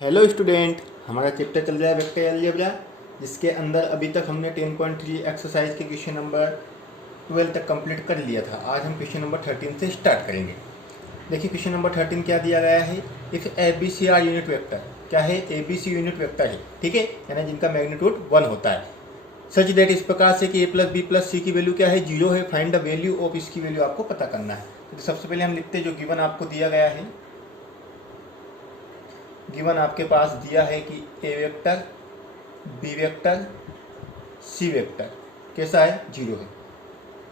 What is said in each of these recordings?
Hello student, हमारा chapter चल रहा है वेक्टर अलजेब्रा, जिसके अंदर अभी तक हमने 10.3 एक्सरसाइज के क्वेश्चन नंबर 12 तक कंप्लीट कर लिया था। आज हम क्वेश्चन नंबर 13 से स्टार्ट करेंगे। देखिए क्वेश्चन नंबर 13 क्या दिया गया है। If A B C are unit vector, क्या है, A B C unit vector है, ठीक है, यानी जिनका मैग्नीट्यूड 1 होता है। सच डेट इस प्रकार से कि ए प्लस बी प्लस सी की वैल्यू क्या है, 0 है। फाइंड द वैल्यू ऑफ इसकी वैल्यू आपको पता करना है। तो सबसे पहले हम लिखते हैं जो गिवन आपको दिया गया है। गिवन आपके पास दिया है कि A vector B vector C vector कैसा है, 0 है।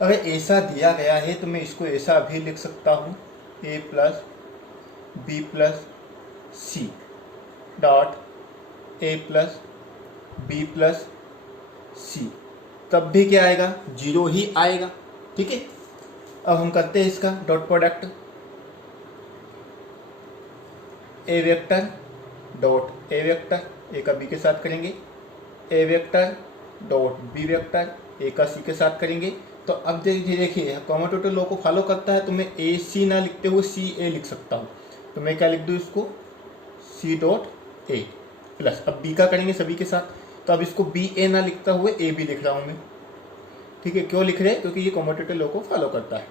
अगर ऐसा दिया गया है तो मैं इसको ऐसा भी लिख सकता हूँ, A plus B plus C dot A plus B plus C, तब भी क्या आएगा, 0 ही आएगा, ठीक है। अब हम करते हैं इसका dot product, A vector dot A vector, A का बी के साथ करेंगे, A vector dot B vector, A का सी के साथ करेंगे। तो अब देखिए कॉमटेटिव लॉ को फॉलो करता है, तो मैं ए सी ना लिखते हुए सी ए लिख सकता हूँ। तो मैं क्या लिख दूँ इसको, सी डॉट ए प्लस, अब बी का करेंगे सभी के साथ, तो अब इसको बी ए ना लिखता हुए ए बी लिख रहा हूँ मैं, ठीक है। क्यों लिख रहे हैं, क्योंकि ये कॉमटेटिव लॉ को फॉलो करता है।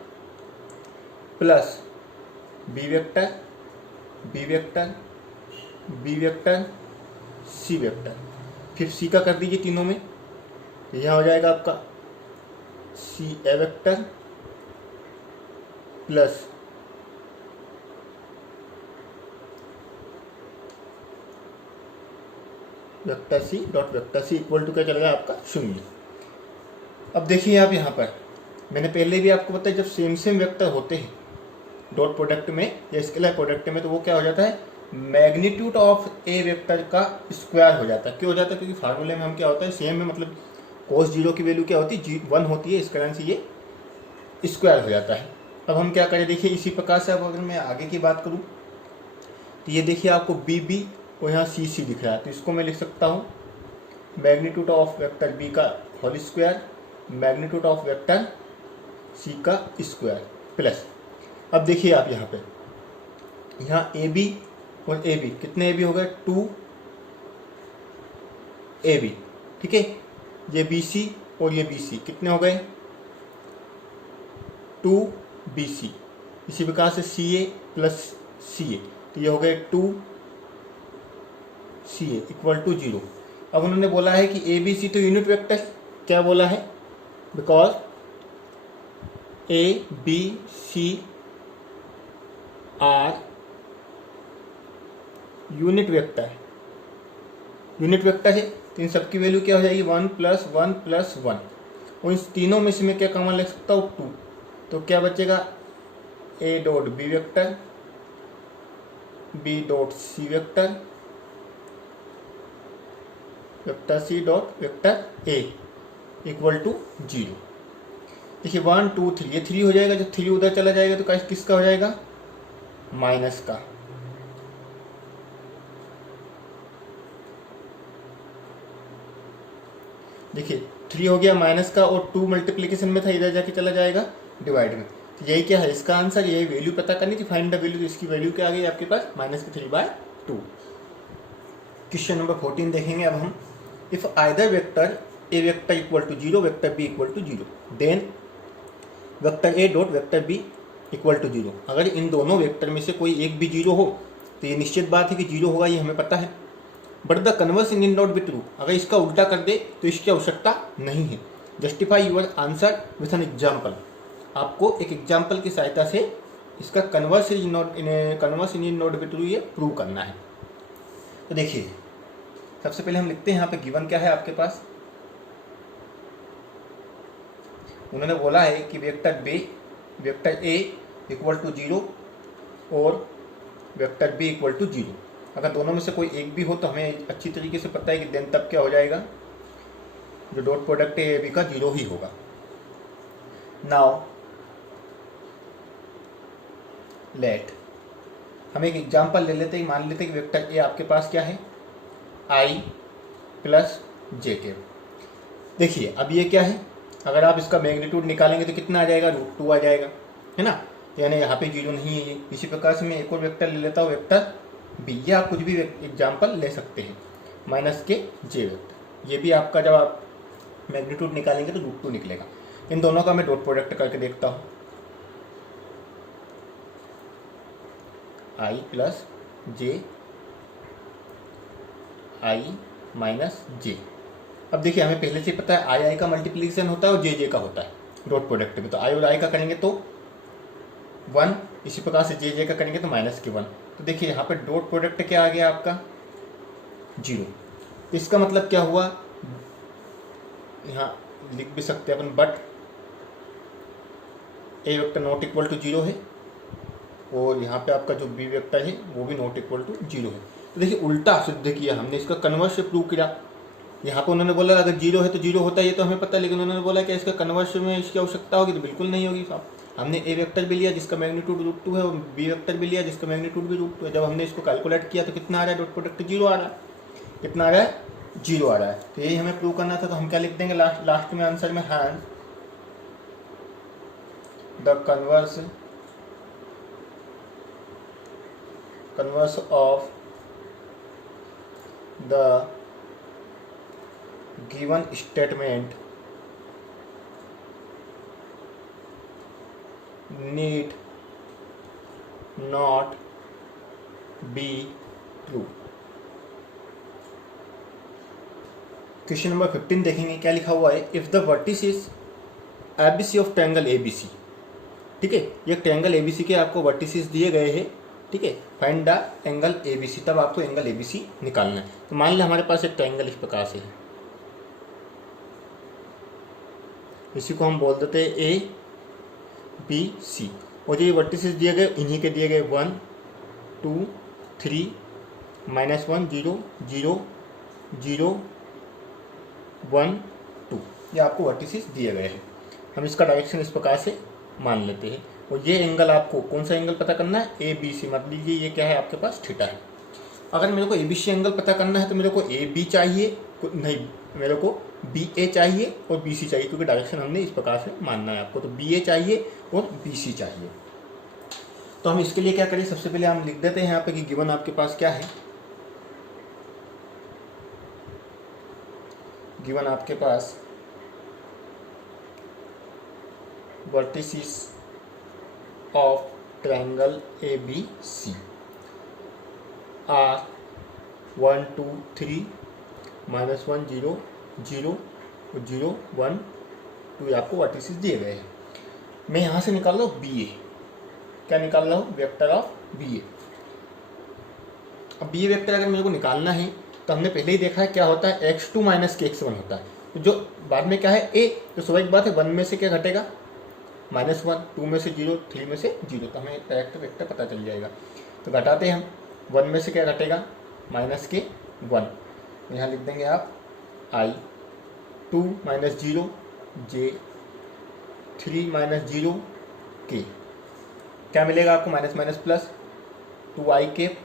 Plus B vector B vector B vector C vector, फिर सी का कर दीजिए तीनों में, यहाँ हो जाएगा आपका C A vector plus vector C dot vector C equal to क्या चलेगा आपका 0। अब देखिए आप यहाँ पर मैंने पहले भी आपको बताया, जब सेम सेम वेक्टर होते हैं डॉट प्रोडक्ट में या स्केलर प्रोडक्ट में, तो वो क्या हो जाता है, मैग्नीट्यूड ऑफ ए वेक्टर का स्क्वायर हो जाता है। क्यों हो जाता है, क्योंकि फार्मूले में हम क्या होता है, सेम में मतलब cos 0 की वैल्यू क्या होती है, 1 होती है, इस कारण से ये स्क्वायर हो जाता है। अब हम क्या करें, देखिए इसी प्रकार से अब अगर मैं आगे की बात करूँ तो ये देखिए आपको बी बी और यहाँ सी सी दिख रहा है, तो इसको मैं लिख सकता हूँ मैग्नीट्यूड ऑफ वेक्टर बी का whole square magnitude of vector C का स्क्वायर प्लस, अब देखिए आप यहाँ पे, यहाँ ए बी और ए बी, कितने ए बी हो गए, 2 ए बी, ठीक है। ये बी सी और ये बी सी कितने हो गए, 2 बी सी। इसी प्रकार से सी ए प्लस सी ए, तो ये हो गए 2 सी ए इक्वल टू 0। अब उन्होंने बोला है कि ए बी सी तो यूनिट वेक्टर, क्या बोला है, because A B C are unit vector, unit vector है, तो इन सबकी वैल्यू क्या हो जाएगी, 1 प्लस 1 प्लस 1, और इन तीनों में से मैं क्या कॉमन लिख सकता हूँ, 2। तो क्या बचेगा, A dot B vector B dot C vector vector C dot vector A equal to 0। देखिए 1 2 3, ये 3 हो जाएगा, जब 3 उधर चला जाएगा तो किसका हो जाएगा, माइनस का। देखिए 3 हो गया माइनस का, और 2 मल्टीप्लिकेशन में था, इधर जाके चला जाएगा डिवाइड में। तो यही क्या है इसका आंसर, यही वैल्यू पता करनी थी, फाइंड द वैल्यू। इसकी वैल्यू क्या आ गई आपके पास, -3/2। क्वेश्चन नंबर 14 देखेंगे अब हम। If either vector A vector equal to 0 vector B equal to 0, then vector A dot vector B equal to 0। अगर इन दोनों वेक्टर में से कोई एक भी 0 हो तो ये निश्चित बात है कि 0 होगा, ये हमें पता है। But the converse in not be true, अगर इसका उल्टा कर दे तो इसकी आवश्यकता नहीं है। Justify your answer with an example, आपको एक एग्जाम्पल की सहायता से इसका converse in not be true ये प्रूव करना है। तो देखिए सबसे पहले हम लिखते हैं यहाँ पे गिवन क्या है आपके पास। उन्होंने बोला है कि वेक्टर ए इक्वल टू 0 और वेक्टर बी इक्वल टू 0। अगर दोनों में से कोई एक भी हो तो हमें अच्छी तरीके से पता है कि देन तब क्या हो जाएगा, जो डॉट प्रोडक्ट है ए बी का 0 ही होगा। नाउ लेट हम एक एग्जाम्पल ले लेते हैं, मान लेते हैं कि वेक्टर ए आपके पास क्या है, आई प्लस जे के। देखिए अब ये क्या है, अगर आप इसका मैग्नीट्यूड निकालेंगे तो कितना आ जाएगा, √2 आ जाएगा, है ना, यानी यहाँ पे 0 नहीं है ये। इसी प्रकार से मैं एक और वेक्टर ले लेता हूँ, वेक्टर बी, ये आप कुछ भी एग्जाम्पल ले सकते हैं। माइनस के जे वेक्टर, ये भी आपका जब आप मैग्नीट्यूड निकालेंगे तो √2 निकलेगा। इन दोनों का मैं डॉट प्रोडक्ट करके देखता हूँ। आई प्लस जे आई माइनस जे। अब देखिए हमें पहले से पता है आई आई का मल्टीप्लिकेशन होता है और जे जे का होता है डॉट प्रोडक्ट में। तो आई और आई का करेंगे तो 1, इसी प्रकार से जे जे का करेंगे तो -1। तो देखिए यहाँ पे डॉट प्रोडक्ट क्या आ गया आपका 0। इसका मतलब क्या हुआ, यहाँ लिख भी सकते हैं अपन, but A vector not equal to 0 है और यहाँ पे आपका जो बी वेक्टर है वो भी नॉट इक्वल टू 0 है। तो देखिए उल्टा सिद्ध किया हमने, इसका कन्वर्स से प्रूव किया। यहाँ पे उन्होंने बोला अगर 0 है तो 0 होता है, ये तो हमें पता है, लेकिन उन्होंने बोला कि इसका कन्वर्स में इसकी आवश्यकता होगी, तो बिल्कुल नहीं होगी साहब। हमने ए वेक्टर भी लिया जिसका मैग्नीट्यूड √2 है और बी वेक्टर भी लिया जिसका मैग्नीट्यूड भी √2 है। जब हमने इसको कैलकुलेट किया तो कितना आ रहा है, डॉट प्रोडक्ट 0 आ रहा है। कितना आ रहा है, 0 आ रहा है। तो यही हमें प्रूव करना था। तो हम क्या लिख देंगे लास्ट में आंसर में, hence the converse of the given statement need not be true। Question number 15 देखेंगे, क्या लिखा हुआ है, if the vertices ABC of triangle ABC. ठीक है, ये ट्रायंगल एबीसी के आपको वर्टिसेस दिए गए हैं। ठीक है, फाइंड द एंगल एबीसी, तब आपको एंगल एबीसी निकालना है। तो मान लें हमारे पास एक ट्रायंगल इस प्रकार से है, इसी को हम बोल देते हैं ए बी सी, और ये वर्टिसेस दिए गए इन्हीं के दिए गए 1 2 3 -1 0 0 0 1 2, ये आपको वर्टिसेस दिए गए हैं। हम इसका डायरेक्शन इस प्रकार से मान लेते हैं। और ये एंगल आपको कौन सा एंगल पता करना है, ए बी सी। मान लीजिए ये क्या है आपके पास, थीटा है। अगर मेरे को ए बी सी एंगल पता करना है तो मेरे को ए बी चाहिए, नहीं मेरे को बी ए चाहिए और बी सी चाहिए, क्योंकि डायरेक्शन हमने इस प्रकार से मानना है आपको। तो बी ए चाहिए और बी सी चाहिए। तो हम इसके लिए क्या करें, सबसे पहले हम लिख देते हैं यहाँ पे कि गिवन आपके पास क्या है, गिवन आपके पास vertices of triangle A B C are 1 2 3 -1 0 0 0 1 2, आपको वर्टिसेस दिए गए हैं। मैं यहाँ से निकाल रहा हूँ बी ए। क्या निकाल रहा हूँ, वेक्टर ऑफ बी ए। अब बी ए वेक्टर अगर मेरे को निकालना है तो हमने पहले ही देखा है क्या होता है, x2 - के x1 होता है। तो जो बाद में क्या है ए, तो स्वाभाविक बात है 1 में से क्या घटेगा, -1, 2 में से 0, 3 में से 0, तो हमें डायरेक्ट वेक्टर पता चल जाएगा। तो घटाते हैं हम, 1 में से क्या घटेगा, -1, यहाँ लिख देंगे आप I 2 - 0 j 3 - 0 k। क्या मिलेगा आपको, minus minus plus 2i cap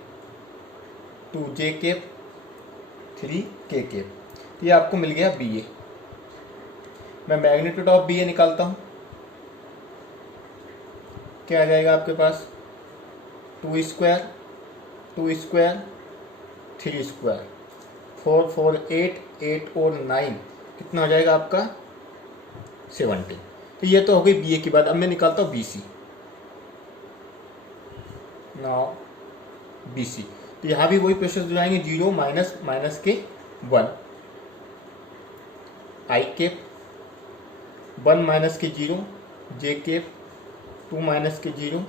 2j cap 3k cap. ये आपको मिल गया बी ए। मैं मैग्नीट्यूड ऑफ बी ए निकालता हूँ, क्या आ जाएगा आपके पास, 2 स्क्वायर 2 स्क्वायर 3 स्क्वायर 4 4 8 8 और 9, कितना हो जाएगा आपका 17। तो ये तो हो गई बी ए की बात। अब मैं निकालता हूँ B C. Now B C, तो यहाँ भी वही प्रोसेस हो जाएंगे, 0 माइनस के 1 आई केप 1 माइनस के 0 जे केप 2 माइनस के 0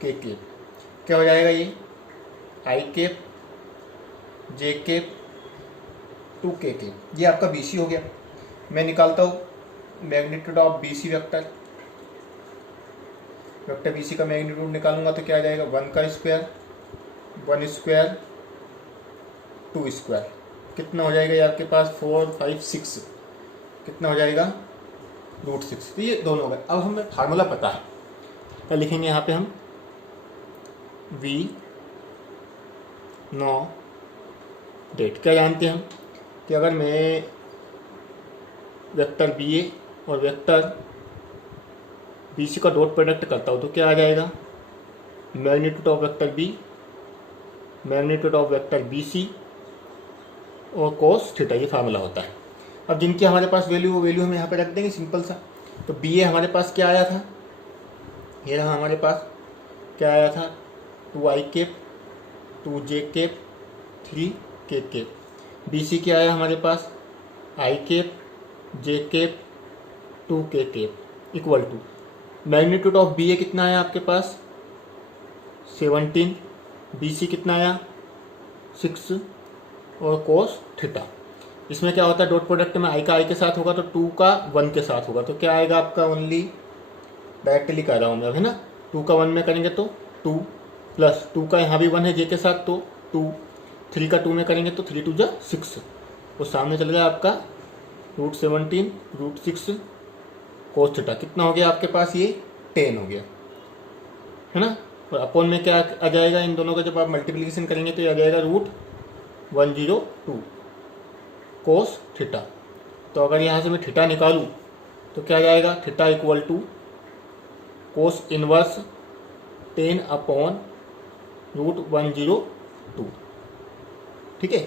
के केप। क्या हो जाएगा ये, I cap J cap 2k cap. ये आपका बी सी हो गया। मैं निकालता हूँ magnitude of B C vector B C का मैग्नीट्यूड निकालूंगा तो क्या आ जाएगा, 1 का स्क्वायर 1 स्क्वायर 2 स्क्वायर, कितना हो जाएगा ये आपके पास 4 5 6, कितना हो जाएगा √6। तो ये दोनों हो गए। अब हमें फार्मूला पता है, क्या लिखेंगे यहाँ पे हम, v नो डेट। क्या जानते हैं हम कि अगर मैं वेक्टर बी ए और वेक्टर बी सी का डॉट प्रोडक्ट करता हूँ तो क्या आ जाएगा, magnitude of vector B magnitude of vector B C और कोस थीटा, ये फार्मूला होता है। अब जिनकी हमारे पास वैल्यू, वो वैल्यू हम यहाँ पे रख देंगे सिंपल सा। तो बी ए हमारे पास क्या आया था, ये रहा हमारे पास क्या आया था, 2i cap 2j cap 3k cap. B C क्या आया हमारे पास, i cap j cap 2k cap equal to magnitude of B A कितना आया आपके पास 17, बी सी कितना आया 6 और कोस थीटा। इसमें क्या होता है, डॉट प्रोडक्ट में आई का आई के साथ होगा तो 2 का 1 के साथ होगा, तो क्या आएगा आपका ओनली, डायरेक्टली कर रहा हूँ मैं, है ना। 2 का 1 में करेंगे तो 2 प्लस 2 का यहाँ भी 1 है जे के साथ तो 2, 3 का 2 में करेंगे तो 3 2 जा 6, और सामने चल गया आपका √17 √6 कोस थीटा। कितना हो गया आपके पास, ये 10 हो गया, है ना। और अपॉन में क्या आ जाएगा, इन दोनों का जब आप मल्टीप्लिकेशन करेंगे तो ये आ जाएगा √102 कोस थीटा। तो अगर यहाँ से मैं थीटा निकालूँ तो क्या आ जाएगा, theta equal to cos inverse 10 upon √102। ठीक है,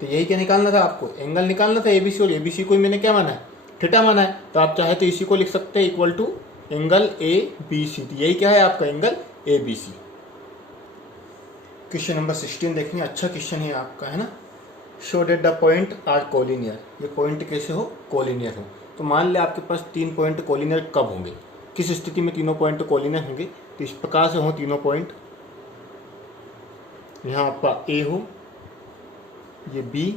तो यही क्या निकालना था आपको, एंगल निकालना था एबीसी, और एबीसी को मैंने क्या माना है, थीटा माना है। तो आप चाहे तो इसी को लिख सकते हैं equal to angle A B C. तो यही क्या है आपका angle A B C. Question number 16 देखिए, अच्छा क्वेश्चन है आपका, है ना। Show that the point are collinear, ये पॉइंट कैसे हो, कोलिनियर हो। तो मान ले आपके पास 3 पॉइंट कोलिनियर कब होंगे, किस स्थिति में तीनों पॉइंट कोलिनियर होंगे। तो इस प्रकार से हो तीनों पॉइंट, यहाँ आपका ए हो, ये बी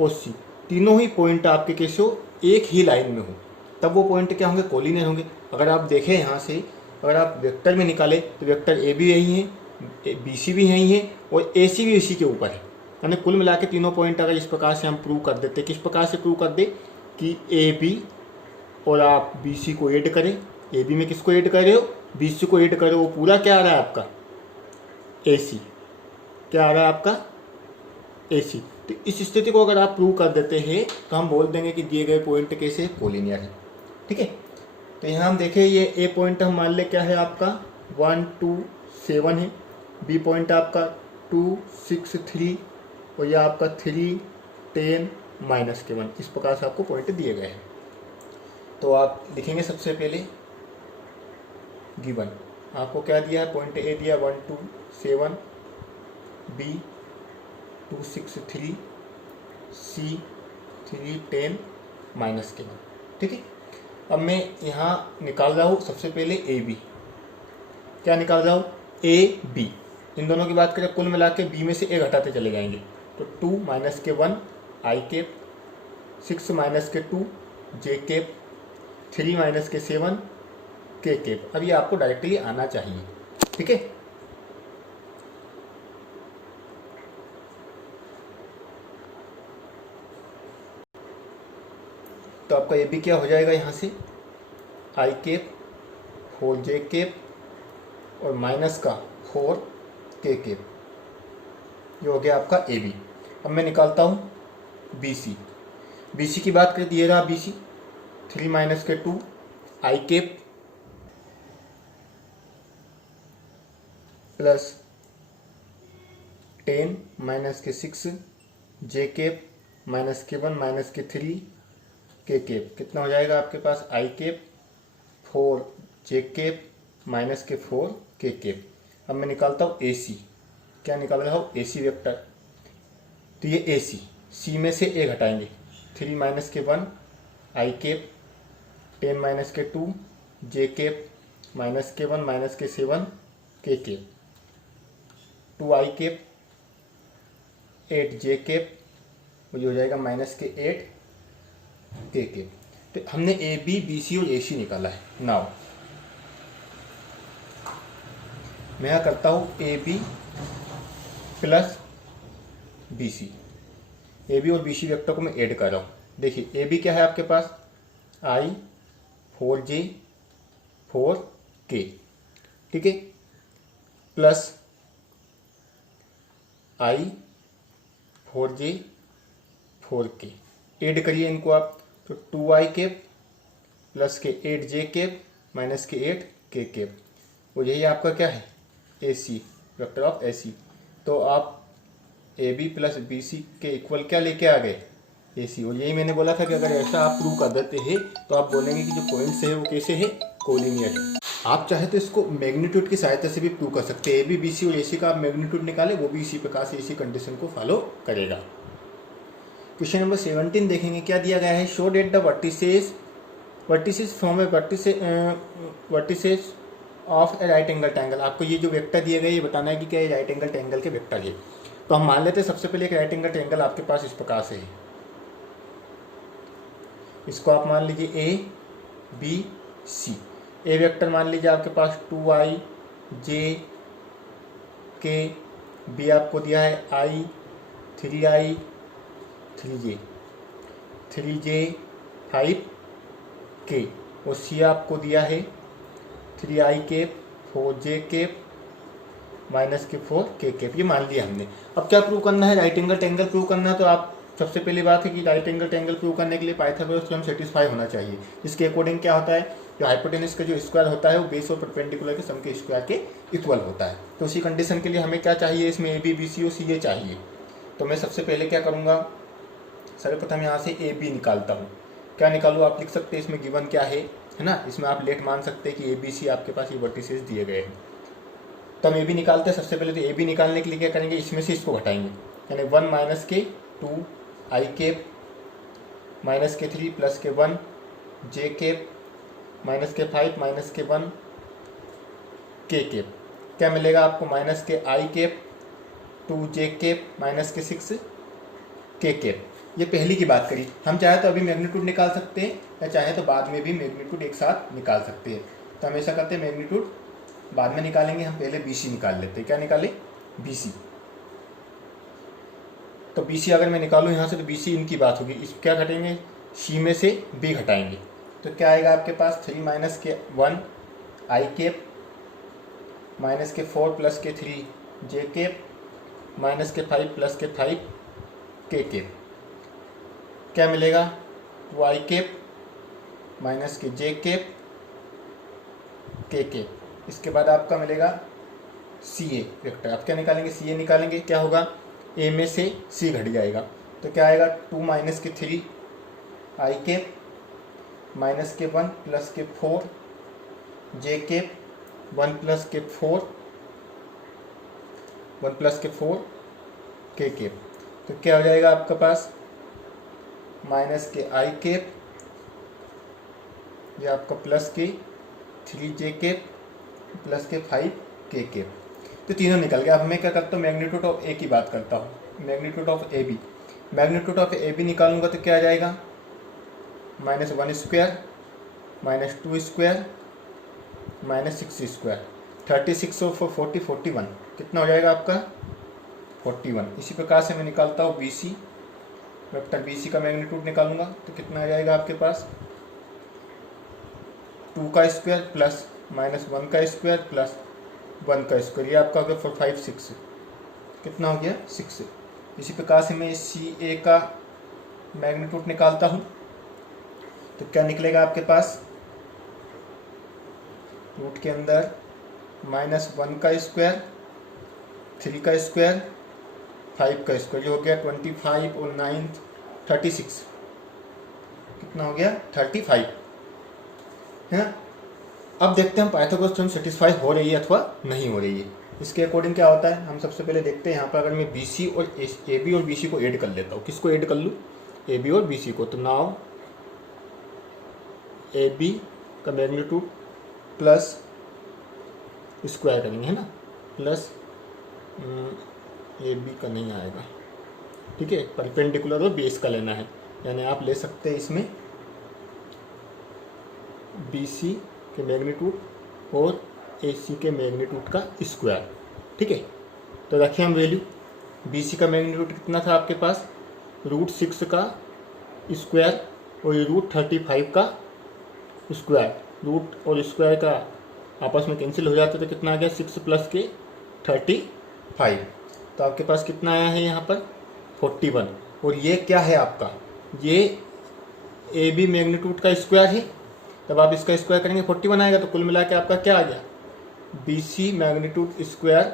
और सी, तीनों ही पॉइंट आपके कैसे हो, एक ही लाइन में हो, तब वो पॉइंट क्या होंगे, कोलिनियर होंगे। अगर आप देखें यहाँ से, अगर आप वेक्टर में निकाले तो वेक्टर ए भी यही है, बी सी भी यही है और ए सी भी इसी के ऊपर है, यानी कुल मिला के तीनों पॉइंट अगर इस प्रकार से हम प्रूव कर देते, किस प्रकार से प्रूव कर दे कि ए बी और आप बी सी को ऐड करें, ए बी में किसको ऐड कर रहे हो, बी सी को ऐड करो, वो पूरा क्या आ रहा है आपका ए सी, क्या आ रहा है आपका ए सी। तो इस स्थिति को अगर आप प्रूव कर देते हैं तो हम बोल देंगे कि दिए गए पॉइंट कैसे कोलिनियर है। ठीक है, तो यहाँ हम देखें, ये ए पॉइंट हम मान ले क्या है आपका 1 2 7 है, बी पॉइंट आपका 2 6 3 और यह आपका 3 10 -1। इस प्रकार से आपको पॉइंट दिए गए हैं। तो आप लिखेंगे सबसे पहले गिवन, आपको क्या दिया है, पॉइंट ए दिया 1 2 7, बी 2 6 3, सी 3 10 -1। ठीक है, अब मैं यहाँ निकाल रहा हूँ सबसे पहले ए बी, क्या निकाल रहा हूँ, ए बी। इन दोनों की बात करें, कुल मिला के बी में से ए घटाते चले जाएंगे, तो 2 -1 आई केप, 6 -2 जे केप, 3 -7 के केप। अब ये आपको डायरेक्टली आना चाहिए। ठीक है, तो आपका ए बी क्या हो जाएगा, यहाँ से आई केप 4 जे केप और माइनस का 4 के केप, ये हो गया आपका ए बी। अब मैं निकालता हूँ बी सी। बी सी की बात करें, ये रहा बी सी, 3 -2 आई केप प्लस 10 -6 जे केप -1 -3 के केप। कितना हो जाएगा आपके पास, आई केप 4 जे केप -4 के केप। अब मैं निकालता हूँ ए सी, क्या निकाल रहा हूँ, ए सी वेक्टर। तो ये ए सी, सी में से ए घटाएंगे, 3 -1 आई केप 10 -2 जे केप -1 -7 के केप, 2 आई केप 8 जे केप, ये हो जाएगा -8 के केप। तो हमने ए बी बी सी और ए सी निकाला है। नाउ मैं यहाँ करता हूँ A B plus B C, A B और बी सी वेक्टर को मैं ऐड कर रहा हूँ। देखिए ए बी क्या है आपके पास, आई 4 जे 4 के, ठीक है, प्लस आई 4 जे 4 के, ऐड करिए इनको आप, तो 2 आई केप प्लस के 8 जे केप -8 के केप, और यही आपका क्या है, ए सी, वेक्टर ऑफ ए सी। तो आप A B plus B C के इक्वल क्या लेके आ गए, ए सी। और यही मैंने बोला था कि अगर ऐसा आप प्रूव कर देते हैं तो आप बोलेंगे कि जो पॉइंट्स है वो कैसे है, कोलिनियर है। आप चाहे तो इसको मैग्नीट्यूड की सहायता से भी प्रूव कर सकते हैं। ए बी बी सी और ए सी का आप मैग्नीट्यूड निकाले, वो भी इसी प्रकार से इसी कंडीशन को फॉलो करेगा। क्वेश्चन नंबर 17 देखेंगे, क्या दिया गया है। Show that the vertices from A vertices of A right angle triangle. आपको ये जो वेक्टर दिए गए ये बताना है कि क्या ये राइट एंगल ट्रायंगल के वेक्टर है। तो हम मान लेते हैं सबसे पहले एक राइट एंगल ट्रायंगल आपके पास इस प्रकार से है। इसको आप मान लीजिए ए बी सी। ए वेक्टर मान लीजिए आपके पास 2i j k, बी आपको दिया है i 3i 3j 5k, और सी आपको दिया है 3i cap 4j cap minus के 4k कैप। ये मान लिया हमने। अब क्या प्रूव करना है, राइट एंगल ट्रायंगल प्रूव करना है। तो आप सबसे पहली बात है कि राइट एंगल ट्रायंगल प्रूव करने के लिए पाइथागोरस थ्योरम सेटिस्फाई होना चाहिए। इसके अकॉर्डिंग क्या होता है, जो हाइपोटेनस का जो स्क्वायर होता है वो बेस और परपेंडिकुलर के सम के स्क्वायर के इक्वल होता है। तो उसी कंडीशन के लिए हमें क्या चाहिए, इसमें ए बी बी सी और सी ए चाहिए। तो मैं सबसे पहले क्या करूँगा, सर्वप्रथम यहाँ से ए बी निकालता हूँ। क्या निकालूँ, आप लिख सकते हैं इसमें गिवन क्या है ना। इसमें आप लेट मान सकते हैं कि ए बी सी आपके पास ये वर्टिसेस दिए गए हैं। तो हम ए बी निकालते हैं। सबसे पहले तो ए बी निकालने के लिए क्या करेंगे, इसमें से इसको घटाएंगे, यानी 1 माइनस के 2 आई कैप माइनस के 3 प्लस के 1 जे कैप माइनस के 5 माइनस के 1 के कैप। क्या मिलेगा आपको, माइनस के आई कैप 2 जे कैप माइनस के 6 के कैप। ये पहली की बात करी। हम चाहे तो अभी मैग्नीट्यूड निकाल सकते हैं या चाहे तो बाद में भी मैग्नीट्यूड एक साथ निकाल सकते हैं। तो हमेशा करते हैं मैग्नीट्यूड बाद में निकालेंगे, हम पहले बी सी निकाल लेते हैं। क्या निकाले, बी सी। तो बी सी अगर मैं निकालूँ यहाँ से तो बी सी इनकी बात होगी। इस क्या घटेंगे, सी में से बी घटाएंगे तो क्या आएगा आपके पास 3 माइनस के 1 आई कैप माइनस के 4 प्लस के 3 जे कैप माइनस के 5 प्लस के 5 के कैप। क्या मिलेगा, 2 आई कैप माइनस के जे कैप के कैप। इसके बाद आपका मिलेगा सी ए वेक्टर। आप क्या निकालेंगे, सी ए निकालेंगे। क्या होगा, ए में से सी घट जाएगा तो क्या आएगा 2 माइनस के 3 आई कैप माइनस के 1 प्लस के 4 जे कैप 1 प्लस के 4 के कैप। तो क्या हो जाएगा आपके पास, माइनस के आई कैप, ये आपका प्लस के 3 जे कैप प्लस के 5 के कैप। तो तीनों निकल गया। अब मैं क्या करता हूँ, मैग्नीट्यूड ऑफ ए की बात करता हूँ। Magnitude of A B, magnitude of A B निकालूंगा तो क्या आ जाएगा, -1 square minus 2 square minus 6 square. 36 और 40 41 कितना हो जाएगा आपका 41। इसी प्रकार से मैं निकालता हूँ B C vector. B C का मैग्नीट्यूड निकालूंगा तो कितना आ जाएगा आपके पास 2 का स्क्वायर प्लस -1 का स्क्वायर प्लस 1 का स्क्वायर। ये आपका हो गया 4 5 6 कितना हो गया 6। इसी प्रकार से मैं सी ए का मैग्नीट्यूड निकालता हूँ तो क्या निकलेगा आपके पास, रूट के अंदर -1 का स्क्वायर 3 का स्क्वायर 5 का स्क्वायर, जो हो गया 25 और 9 36। कितना हो गया 35 है ना। अब देखते हैं पाइथागोरस थ्योरम सेटिस्फाई हो रही है अथवा नहीं हो रही है। इसके अकॉर्डिंग क्या होता है, हम सबसे पहले देखते हैं यहाँ पर अगर मैं बी सी और ए बी और बी सी को ऐड कर लेता हूँ। किसको ऐड कर लूँ, ए बी और बी सी को। तो नाउ ए बी का मैग्नीट्यूड प्लस स्क्वायर करेंगे है ना, प्लस ए बी का नहीं आएगा, ठीक है, परपेंडिकुलर और बेस का लेना है। यानी आप ले सकते हैं इसमें बी सी के मैग्नीट्यूड और ए सी के मैग्नीट्यूड का स्क्वायर, ठीक है। तो रखें हम वैल्यू, बी सी का मैग्नीट्यूड कितना था आपके पास, √6 का स्क्वायर और ये √35 का स्क्वायर। रूट और स्क्वायर का आपस में कैंसिल हो जाते तो कितना आ गया 6 प्लस के 35। तो आपके पास कितना आया है यहाँ पर 41। और ये क्या है आपका, ये ए बी मैग्नीट्यूड का स्क्वायर है। तब आप इसका स्क्वायर करेंगे 41 आएगा। तो कुल मिला के आपका क्या आ गया, B C magnitude square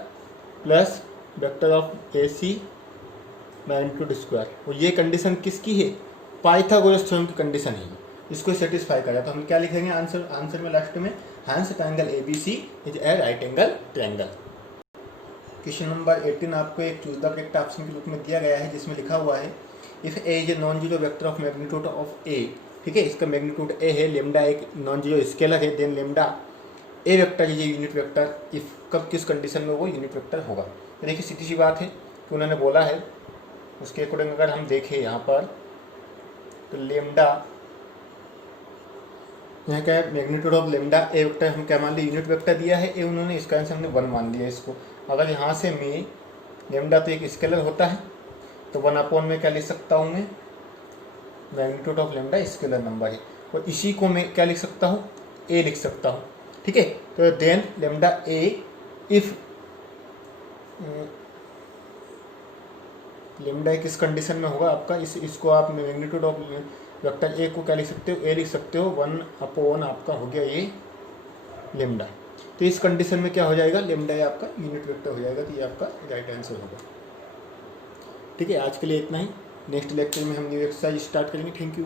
plus vector of A C magnitude square. और ये कंडीशन किसकी है? पाइथागोरस थ्योरम की कंडीशन है। इसको सेटिस्फाई करा तो हम क्या लिखेंगे आंसर में लास्ट में, hence triangle A B C is a right angle triangle. Question number 18 आपको एक चूज द करेक्ट ऑप्शन के रूप में दिया गया है, जिसमें लिखा हुआ है if A is a non zero vector of magnitude of A. ठीक है, इसका मैग्नीट्यूड ए है, लेमडा एक नॉन जीरो स्केलर है, then lambda A vector is a unit vector if, कब किस कंडीशन में वो यूनिट वेक्टर होगा। तो देखिए सीधी सी बात है कि उन्होंने बोला है, उसके अकॉर्डिंग अगर हम देखें यहाँ पर तो लेमडा यहाँ क्या है, magnitude of lambda A vector हम क्या मान लिया, यूनिट वेक्टर दिया है ए उन्होंने, इसका आंसर हमने 1 मान लिया इसको। अगर यहाँ से मैं लेमडा तो एक स्केलर होता है तो 1 में क्या लिख सकता हूँ मैं, magnitude of lambda scalar number है, और इसी को मैं क्या लिख सकता हूँ, ए लिख सकता हूँ। ठीक है, तो then lambda A if lambda किस कंडीशन में होगा आपका, इसको आप मैग्नीट्यूड ऑफ वेक्टर ए को क्या लिख सकते हो, ए लिख सकते हो, 1/1 आपका हो गया ये लेमडा। तो इस कंडीशन में क्या हो जाएगा, लेमडा ये आपका यूनिट वेक्टर हो जाएगा, तो ये आपका राइट आंसर होगा। ठीक है, आज के लिए इतना ही। नेक्स्ट लेक्चर में हम न्यू एक्सरसाइज स्टार्ट करेंगे। Thank you.